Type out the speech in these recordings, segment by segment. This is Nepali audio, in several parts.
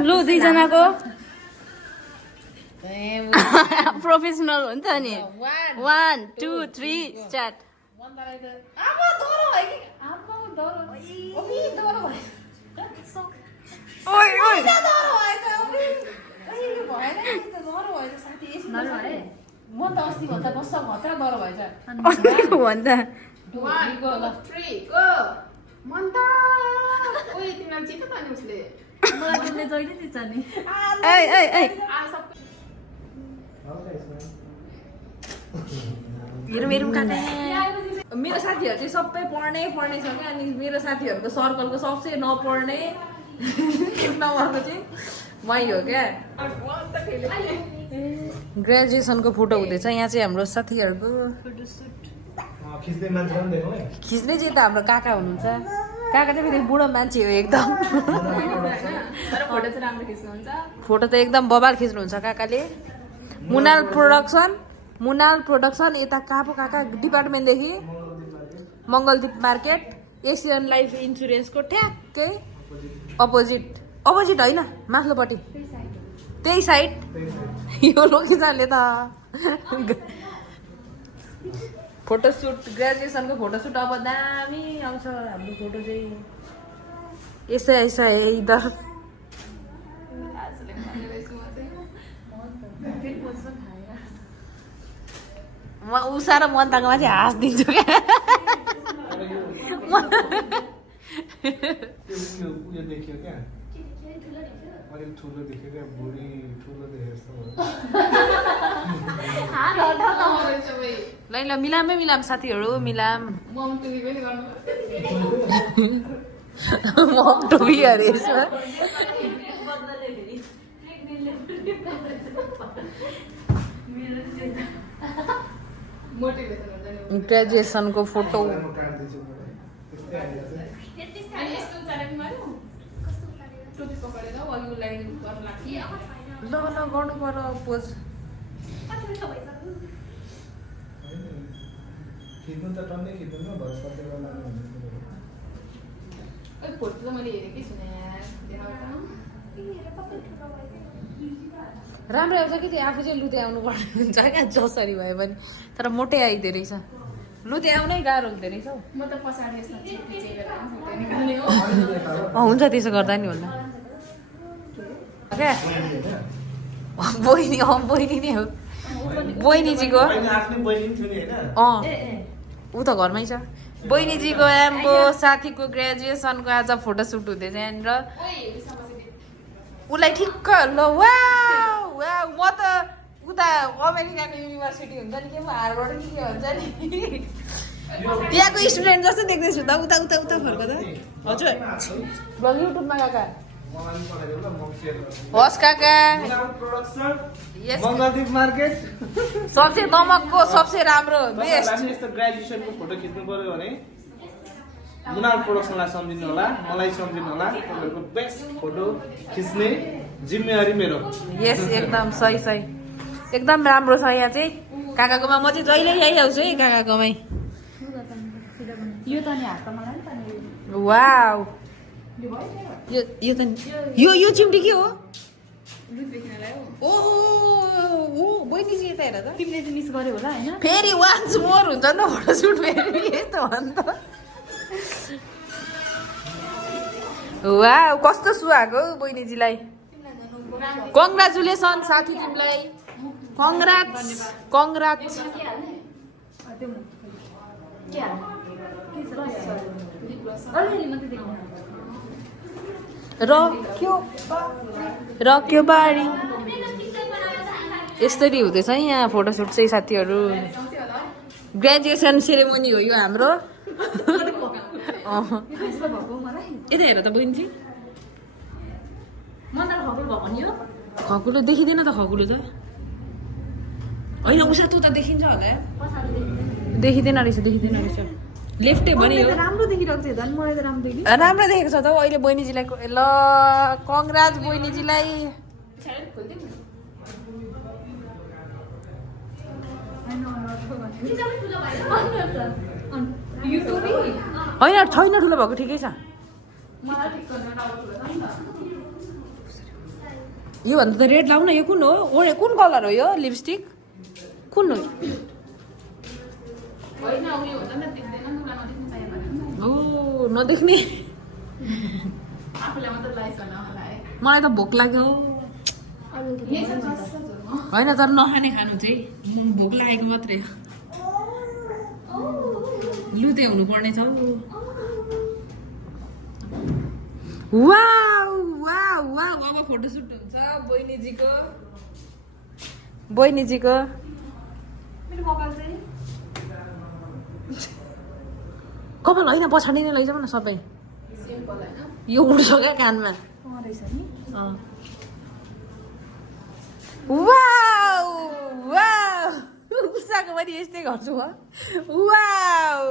लु दुईजनाको प्रोफेसनल हुन्छ नि 1 2 3 स्टार्ट म त अस्ति भन्दा बस्छ भत्रा डर भएछ अस्तिको भन्दा 1 2 3 गो मन त ओइ तिमीलाई जित त नि उसले मलाई तिमीले जहिले जित्छ नि ए ए ए आ सब हेरौँ काका मेरो साथीहरू चाहिँ सबै पढ्ने छ क्या अनि मेरो साथीहरूको सर्कलको सबसे नपढ्ने एक नम्बरको चाहिँ मै हो क्या ग्रेजुएसनको फोटो हुँदैछ यहाँ चाहिँ हाम्रो साथीहरूको खिच्ने चाहिँ त हाम्रो काका हुनुहुन्छ काका चाहिँ फेरि बुढो मान्छे हो एकदम तर फोटो चाहिँ राम्रो खिच्नुहुन्छ फोटो त एकदम बबाल खिच्नुहुन्छ काकाले मुनाल प्रोडक्सन यता कापो काका डिपार्टमेन्टदेखि मङ्गलदीप मार्केट एसियन लाइफ इन्सुरेन्सको ठ्याक्कै अपोजिट होइन माथिल्लोपट्टि त्यही साइड यो लोकेसनले त फोटोसुट ग्रेजुएसनको फोटोसुट अब दामी आउँछ हाम्रो फोटो चाहिँ यसै इधर म उषा र मन्ताकोमा चाहिँ हाँस दिन्छु क्या ल मिलाम साथीहरू मिलाम मम टुबी पनि गर्नु मम टुबी अरे यसमा मोटिभेसन हुन्छ नि ग्रेजुएसनको फोटो अनि यस्तो उतारे पनि मार्यो कस्तो उतारे टोपी पक्रेर अघि उसलाई गर्न लाग्थ्यो ल गर्नु पर्यो पोज फोटो त मैले हेरेकै छुइनँ राम्रो आउँछ कि त्यो आफू चाहिँ लुते आउनु पर्ने हुन्छ क्या जसरी भए पनि तर मोटै आइदियो रहेछ लुते आउनै गाह्रो हुँदो रहेछ हौ म त पछाडि यस्तो चिप्लिचेर फोटो निकाल्ने हो हुन्छ त्यसो गर्दा नि होला क्या बहिनी नै हो बहिनीजीको ऊ त घरमै छ बहिनीजीको आम्बो साथीको ग्रेजुएसनको आज फोटोसुट हुँदैछ यहाँनिर उसलाई ठिक्क ल वा म त उता अमेरिकाको युनिभर्सिटी हुन्छ नि के म हार्वर्ड कि के हुन्छ नि त्यहाँको स्टुडेन्ट जस्तो देख्दैछु त उता फर्क त हजुर ब्लग युट्युबमा काका हस् काका मङ्गलदीप मार्केट सबसे नमकको सबसे राम्रो बेस्ट यस्तो ग्रेजुएसनको फोटो खिच्नु पर्यो भने मुनाल प्रोडक्सनलाई सम्झिनु होला मलाई सम्झिनु होला तपाईँहरूको बेस्ट फोटो खिच्ने जिम्मेवारी मेरो यस एकदम सही एकदम राम्रो छ यहाँ चाहिँ काकाकोमा म चाहिँ जहिले आइहाल्छु है काकाकोमै यो त नि हात त मलाई नि त वाउ यो त यो चिम्टी के हो ओ बहिनी यता हेर त तिमीले चाहिँ मिस गर्यो होला होइन फेरि वान्स मोर हुन्छ नि त फोटोसुट फेरि यस्तो हो नि त वाउ कस्तो सुहाएको बहिनीजीलाई कङ्ग्रेचुलेसन साथी तिमीलाई कङ्ग्राट्स र के बारी यसरी हुँदैछ यहाँ फोटोसुट चाहिँ साथीहरू ग्रेजुएसन सेरेमोनी हो यो हाम्रो यता हेर त बहिनी खकुलो देखिँदैन त खकुलो त होइन उषा तँ त देखिन्छ होला देखिँदैन रहेछ लेफ्टै भने राम्रो देखिरहेको थियो झन् मलाई त राम्रो देखि राम्रो देखेको छ त हौ अहिले बहिनीजीलाई ल कङ्ग्राज बहिनीजीलाई होइन छैन ठुलो भएको ठिकै छ योभन्दा त रेड लाउन यो कुन हो कुन कलर हो यो लिपस्टिक कुन हो होइन उयो हुँदैन देख्दैन नुला नदेख्नु चाहियो भने ओ नदेख्ने आफूलाई मात्र लाइस होला मलाई मलाई त भोक लाग्यो यही छ चस्सा होइन तर नखाने खानु चाहिँ भोक लागेको मात्रै लुते हुनुपर्ने छ वाउ वाउ वाउ अब फोटोसुट हुन्छ बहिनीजीको कपाल होइन पछाडि नै लैजाऊ न सबै सिम्पल होइन यो उड्छ क्या कानमा वाउ वाउ उषाको पनि यस्तै गर्छु म वाउ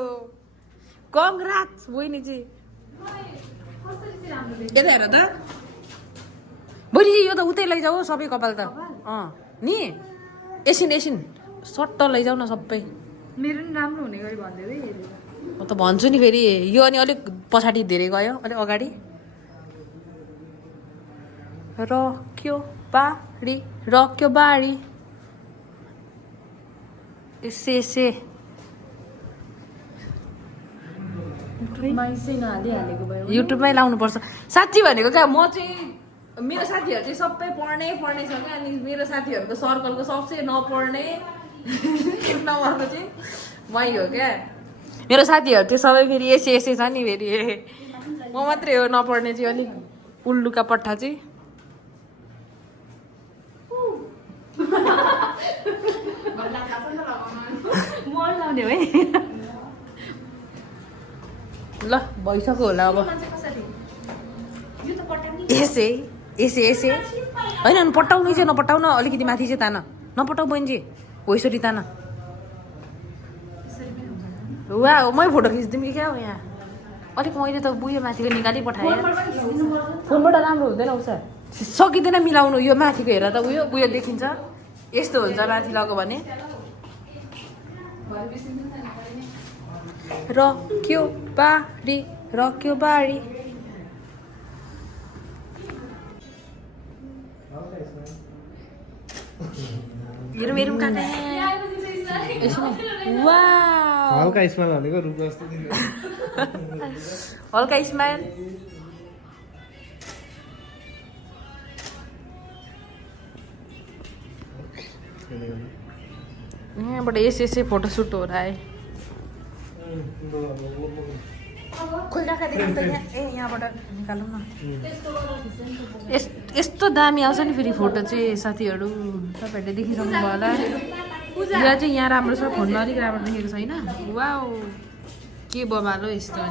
कङ्ग्राट्स बहिनीजी यता हेर त बहिनीजी यो त उतै लैजाऊ सबै कपाल त नि एकछिन सट्ट लैजाऊ न सबै मेरो नि राम्रो हुने गरी भन्दै म त भन्छु नि फेरि यो अनि अलिक पछाडि धेरै गयो अलिक अगाडि रक्यो बारी यसै माइसै नहालिहालेको भयो युट्युबमै लाउनुपर्छ साँच्ची भनेको क्या म चाहिँ मेरो साथीहरू चाहिँ सबै पढ्ने छ क्या अनि मेरो साथीहरूको सर्कलको सबसे नपढ्ने नम्बरको चाहिँ मै हो क्या मेरो साथीहरू त्यो सबै फेरि यसै छ नि फेरि म मात्रै हो नपढ्ने चाहिँ अलिक उल्लुका पट्टा चाहिँ मल लाउने है ल भइसक्यो होला अब यसै होइन पट्टाउनु चाहिँ नपट्टाउन अलिकति माथि चाहिँ तान नपट्टाउ बहिनी हो यसरी तान वा मै फोटो खिचिदिउँ कि क्या हो यहाँ अलिक मैले त बुयो माथिको निकाली पठाएँ फोनबाट राम्रो हुँदैन उसो सकिँदैन मिलाउनु यो माथिको हेर त उयो देखिन्छ यस्तो हुन्छ माथि लगायो भने रक्यो बारी मेरो काका वाउ हल्का स्माइल भनेको रूप जस्तो हल्का स्माइल यहाँबाट यसै फोटोसुट हो रहा है खोइ राख देखि त यहाँ यहाँबाट निकालौँ न यस्तो दामी आउँछ नि फेरि फोटो चाहिँ साथीहरू तपाईँहरूले देखिसक्नु भयो होला यहाँ चाहिँ यहाँ राम्रो छ फोनमा अलिक राम्रो देखेको छैन वाउ के बबालो यस्तो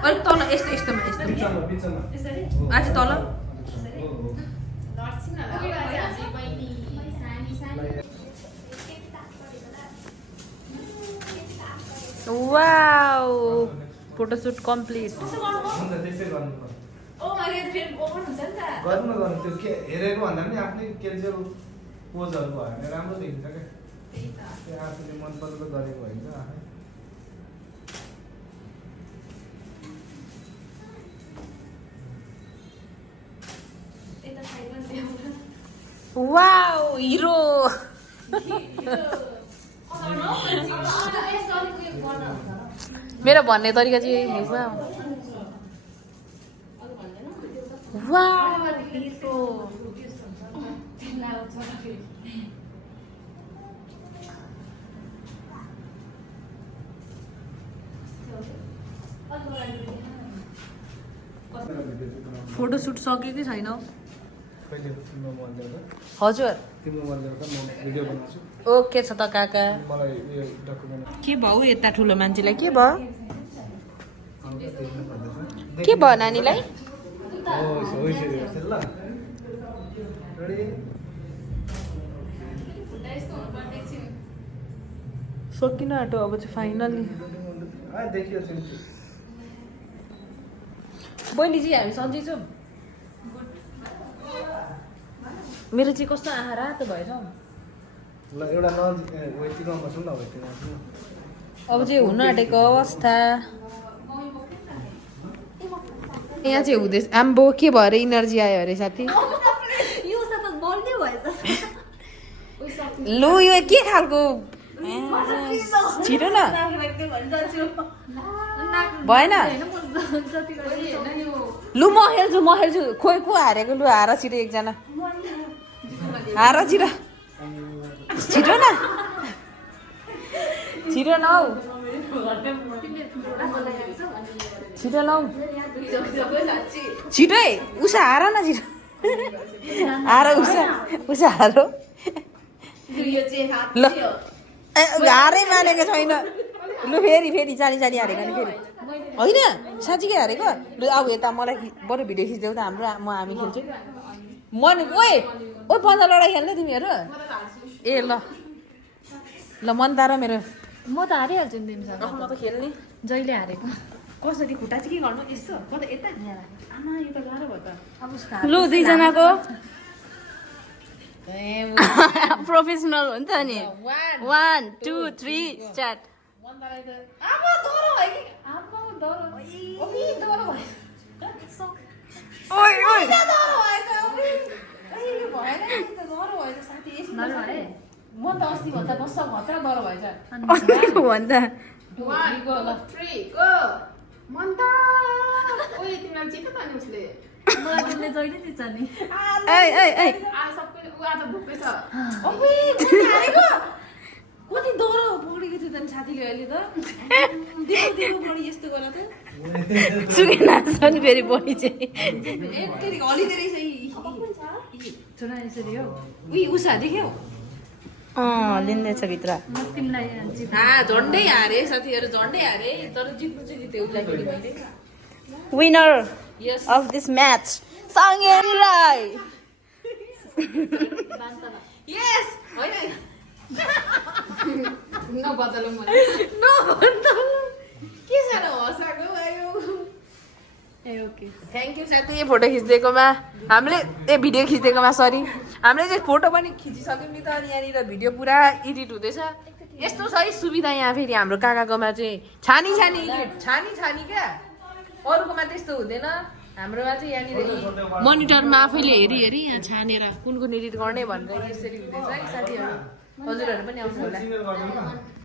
अलिक तल यस्तोमा आज तल वाउ फोटोसुट कम्प्लिट गर्नु त्यो के हेरेको भन्दा पनि आफ्नै क्याजुअल पोजहरू भयो भने राम्रो देखिन्छ क्या त्यो आफूले मन परेको गरेको होइन आफै वाउ हिरो मेरो भन्ने तरिका चाहिँ वाउ हिरो फोटोसुट सक्यो कि छैन हजुर ओके छ त काका के भयो यता ठुलो मान्छेलाई के भयो नानीलाई सकिन आँटो अब चाहिँ फाइनली बहिनीजी हामी सन्चै छौँ मेरो चाहिँ कस्तो आँखा रातो भएछ ल एउटा वेटिङमा बसौँ न अब चाहिँ हुन आँटेको अवस्था यहाँ चाहिँ हुँदैछ आम्बो के भएर इनर्जी आयो अरे साथी यो त बल्ने भएछ लु यो के खालको छिटो न भएन लु म खेल्छु खोइ को हारेको लु हार छिटो एकजना हार छिटो छिटो न छिटो न हौ छिटो न हौ छिटै उषा हार न छिटो हार उषा हार ल हारै मानेको छैन लु फेरि जानी हारेको नि फेरि होइन साँच्चीकै हारेको लु अब यता मलाई बरु भिडियो खिच्देऊ त हाम्रो हामी खेल्छु ओए पन्जा लडाइँ खेल्ने तिमीहरू ए ल मन तारा मेरो म त हारिहाल्छु नि तिमीसँग म त खेल्ने जहिले हारेको कसरी खुट्टा चाहिँ के गर्नु यस्तो कता यता आमा यो त गाह्रो भयो त अब उसको लु दुईजनाको प्रोफेसनल हुन्छ नि 1 2 3 स्टार्ट म त अस्ति भन्दा बस्छ भत्र डर भएछ भन्दा 1 2 3 गो मन्ता ओइ तिमीलाई जित्यो त नि उसले मलाई तिमीले जहिले जित्छ नि ए आज सबैले उ आज भुक्कै छ कति डर पक्रेको थियो त साथीले अहिले त दिनु बढी यस्तो गर त सुके नाच्छ नि फेरि बढी चाहिँ एकचोटि हलिँदो रहेछ छोरा यसरी हो उही उषा देख्यौ लिँदैछ भित्र म तिमीलाई जित झन्डै हारे साथीहरू झन्डै हारे तर जित्नु चाहिँ जित्यो उसलाई फेरि मैले winner yes of this match Sange Rai yes होइन नबदलौँ मलाई के साह्रो हँसाएको आयो ए ओके थ्याङ्क यू साथी फोटो खिचिदिएकोमा हामीले भिडियो खिचिदिएकोमा सरी हामीले चाहिँ फोटो पनि खिचिसक्यौँ नि त अनि यहाँनिर भिडियो पुरा एडिट हुँदैछ यस्तो छ है सुविधा यहाँ फेरि हाम्रो काकाकोमा चाहिँ छानी एडिट छानी क्या अरूकोमा त्यस्तो हुँदैन हाम्रोमा चाहिँ यहाँनिर मोनिटरमा आफैले हेरी यहाँ छानेर कुन एडिट गर्ने भनेर यसरी हुँदैछ है साथीहरू हजुरहरू पनि आउनु होला